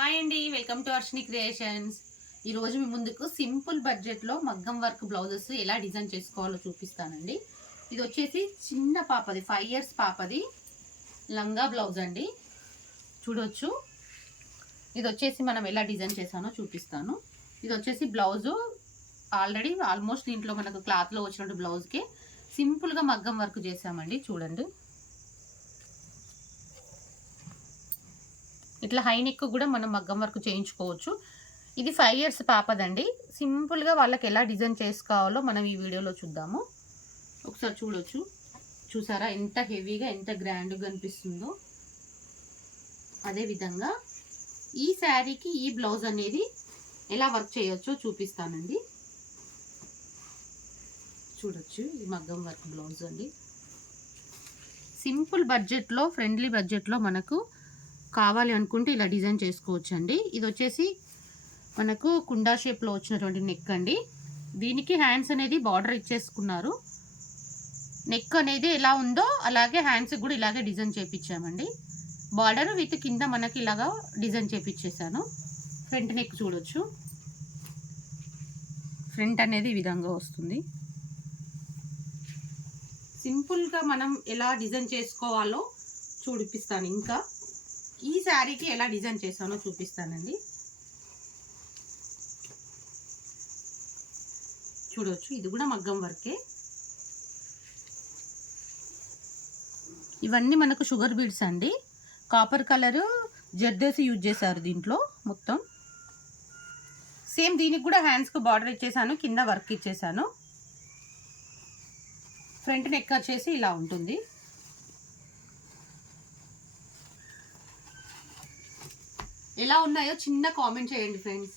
Hi అండి, welcome to Arshini creations. ఈరోజు మీ ముందుకు సింపుల్ బడ్జెట్లో మగ్గం వర్క్ బ్లౌజెస్ ఎలా డిజైన్ చేసుకోవాలో చూపిస్తానండి. ఇది వచ్చేసి చిన్న పాపది 5 years పాపది లంగా బ్లౌజ్ అండి. చూడొచ్చు. ఇది వచ్చేసి మనం ఎలా డిజైన్ చేసానో చూపిస్తాను. ఇది వచ్చేసి బ్లౌజు ఆల్మోస్ట్ దీంట్లో మనకు క్లాత్లో వచ్చినట్టు బ్లౌజ్కి సింపుల్గా మగ్గం వర్క్ చేసామండి. చూడండి, ఇట్లా హై నెక్ కూడా మనం మగ్గం వర్క్ చేయించుకోవచ్చు. ఇది 5 years పాపదండి. సింపుల్గా వాళ్ళకి ఎలా డిజైన్ చేసుకోవాలో మనం ఈ వీడియోలో చూద్దాము. ఒకసారి చూడొచ్చు. చూసారా ఎంత హెవీగా ఎంత గ్రాండ్గా అనిపిస్తుందో. అదేవిధంగా ఈ శారీకి ఈ బ్లౌజ్ అనేది ఎలా వర్క్ చేయొచ్చో చూపిస్తానండి. చూడొచ్చు, ఇది మగ్గం వర్క్ బ్లౌజ్ అండి. సింపుల్ బడ్జెట్లో, ఫ్రెండ్లీ బడ్జెట్లో మనకు కావాలి అనుకుంటే ఇలా డిజైన్ చేసుకోవచ్చు అండి. ఇది వచ్చేసి మనకు కుండా షేప్లో వచ్చినటువంటి నెక్ అండి. దీనికి హ్యాండ్స్ అనేది బార్డర్ ఇచ్చేసుకున్నారు. నెక్ అనేది ఎలా ఉందో అలాగే హ్యాండ్స్కి కూడా ఇలాగే డిజైన్ చేయించామండి. బార్డర్ విత్ కింద మనకి ఇలాగా డిజైన్ చేయించేసాను. ఫ్రంట్ నెక్ చూడొచ్చు. ఫ్రంట్ అనేది ఈ విధంగా వస్తుంది. సింపుల్గా మనం ఎలా డిజైన్ చేసుకోవాలో చూపిస్తాను. ఇంకా ఈ శారీకి ఎలా డిజైన్ చేశానో చూపిస్తానండి. చూడొచ్చు, ఇది కూడా మగ్గం వర్కే. ఇవన్నీ మనకు షుగర్ బీడ్స్ అండి. కాపర్ కలరు జర్దేసి యూజ్ చేశారు దీంట్లో మొత్తం. సేమ్ దీనికి కూడా హ్యాండ్స్కి బార్డర్ ఇచ్చేసాను, కింద వర్క్ ఇచ్చేసాను. ఫ్రంట్ నెక్ వచ్చేసి ఇలా ఉంటుంది. ఎలా ఉన్నాయో చిన్న కామెంట్ చేయండి ఫ్రెండ్స్.